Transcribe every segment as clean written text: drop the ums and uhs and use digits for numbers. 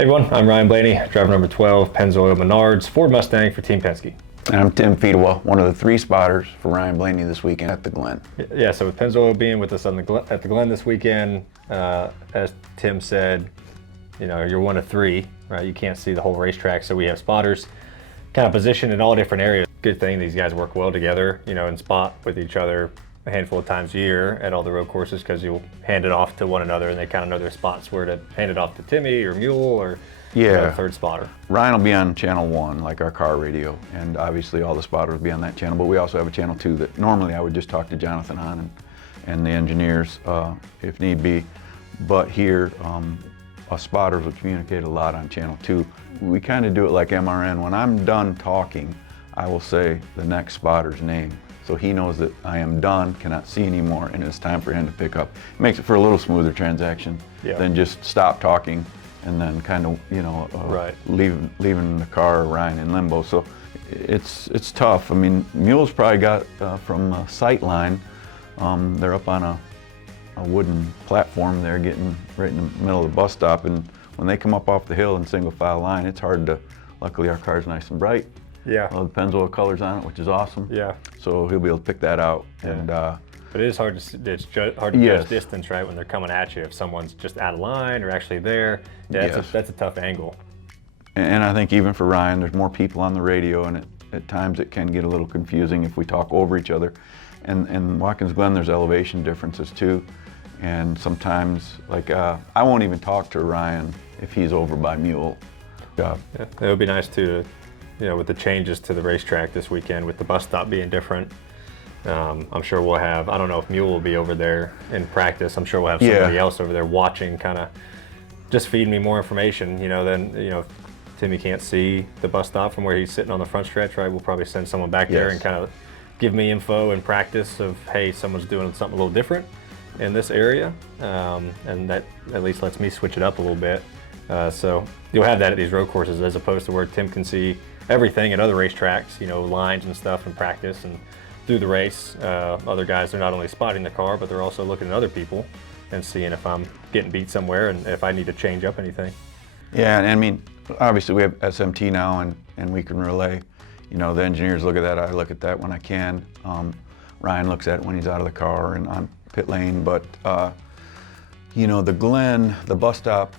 Hey everyone, I'm Ryan Blaney, driver number 12, Pennzoil Menards, Ford Mustang for Team Penske. And I'm Tim Fedewa, one of the 3 spotters for Ryan Blaney this weekend at the Glen. Yeah, so with Pennzoil being with us at the Glen this weekend, as Tim said, you know, you're one of 3, right? You can't see the whole racetrack, so we have spotters kind of positioned in all different areas. Good thing these guys work well together, you know, and spot with each other a handful of times a year at all the road courses, because you'll hand it off to one another and they kind of know their spots where to hand it off to Timmy or Mule or a third spotter. Ryan will be on channel 1, like our car radio, and obviously all the spotters will be on that channel, but we also have a channel 2 that normally I would just talk to Jonathan on and the engineers if need be. But here, us spotters will communicate a lot on channel 2. We kind of do it like MRN. When I'm done talking, I will say the next spotter's name, so he knows that I am done, cannot see anymore, and it's time for him to pick up. It makes it for a little smoother transaction than just stop talking and then kind of, you know, leaving the car or Ryan in limbo. So it's tough. I mean, Mule's probably got from a sight line, they're up on a wooden platform there, getting right in the middle of the bus stop, and when they come up off the hill in single file line, it's hard to, luckily our car's nice and bright. Yeah. Well, the Pennzoil colors on it, which is awesome. Yeah. So he'll be able to pick that out. Yeah. And but it is hard to judge distance, right? When they're coming at you, if someone's just out of line or actually there, that's a tough angle. And I think even for Ryan, there's more people on the radio, and at times it can get a little confusing if we talk over each other. And Watkins Glen, there's elevation differences too. And sometimes, like, I won't even talk to Ryan if he's over by Mule. Yeah, it would be nice to, you know, with the changes to the racetrack this weekend, with the bus stop being different, I'm sure we'll have, I don't know if Mule will be over there in practice. I'm sure we'll have somebody else over there watching, kind of just feeding me more information, you know, then, you know, if Timmy can't see the bus stop from where he's sitting on the front stretch, right, we'll probably send someone back there and kind of give me info and practice of, hey, someone's doing something a little different in this area, and that at least lets me switch it up a little bit. So you'll have that at these road courses, as opposed to where Tim can see everything at other racetracks, you know, lines and stuff in practice and through the race. Other guys, they're not only spotting the car, but they're also looking at other people and seeing if I'm getting beat somewhere and if I need to change up anything. Yeah, and I mean, obviously we have SMT now, and we can relay. You know, the engineers look at that, I look at that when I can. Ryan looks at it when he's out of the car and on pit lane, but you know, the Glen, the bus stop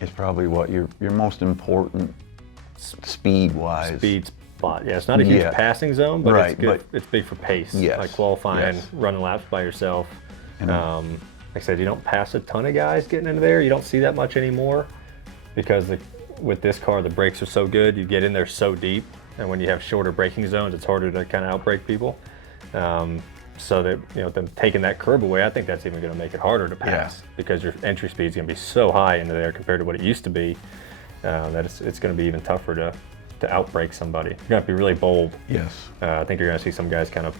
is probably what your most important speed-wise. Speed spot, yeah. It's not a huge passing zone, but it's good. It's big for pace, like qualifying, running laps by yourself. Like I said, you don't pass a ton of guys getting into there. You don't see that much anymore because with this car, the brakes are so good. You get in there so deep, and when you have shorter braking zones, it's harder to kind of outbrake people. So that, you know, them taking that curb away, I think that's even going to make it harder to pass because your entry speed is going to be so high into there compared to what it used to be, that it's going to be even tougher to outbrake somebody. You're going to have to be really bold. Yes. I think you're going to see some guys kind of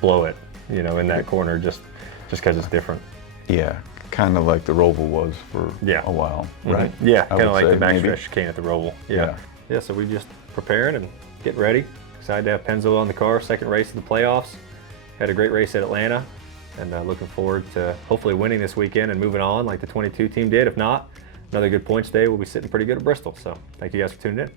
blow it, you know, in that corner just because it's different. Yeah, kind of like the Roval was for a while, right? Yeah, kind of like the backstretch chicane at the Roval. Yeah, so we're just preparing and getting ready. Excited to have Pennzoil on the car, second race of the playoffs. Had a great race at Atlanta, and looking forward to hopefully winning this weekend and moving on like the 22 team did. If not, another good points day. We'll be sitting pretty good at Bristol. So thank you guys for tuning in.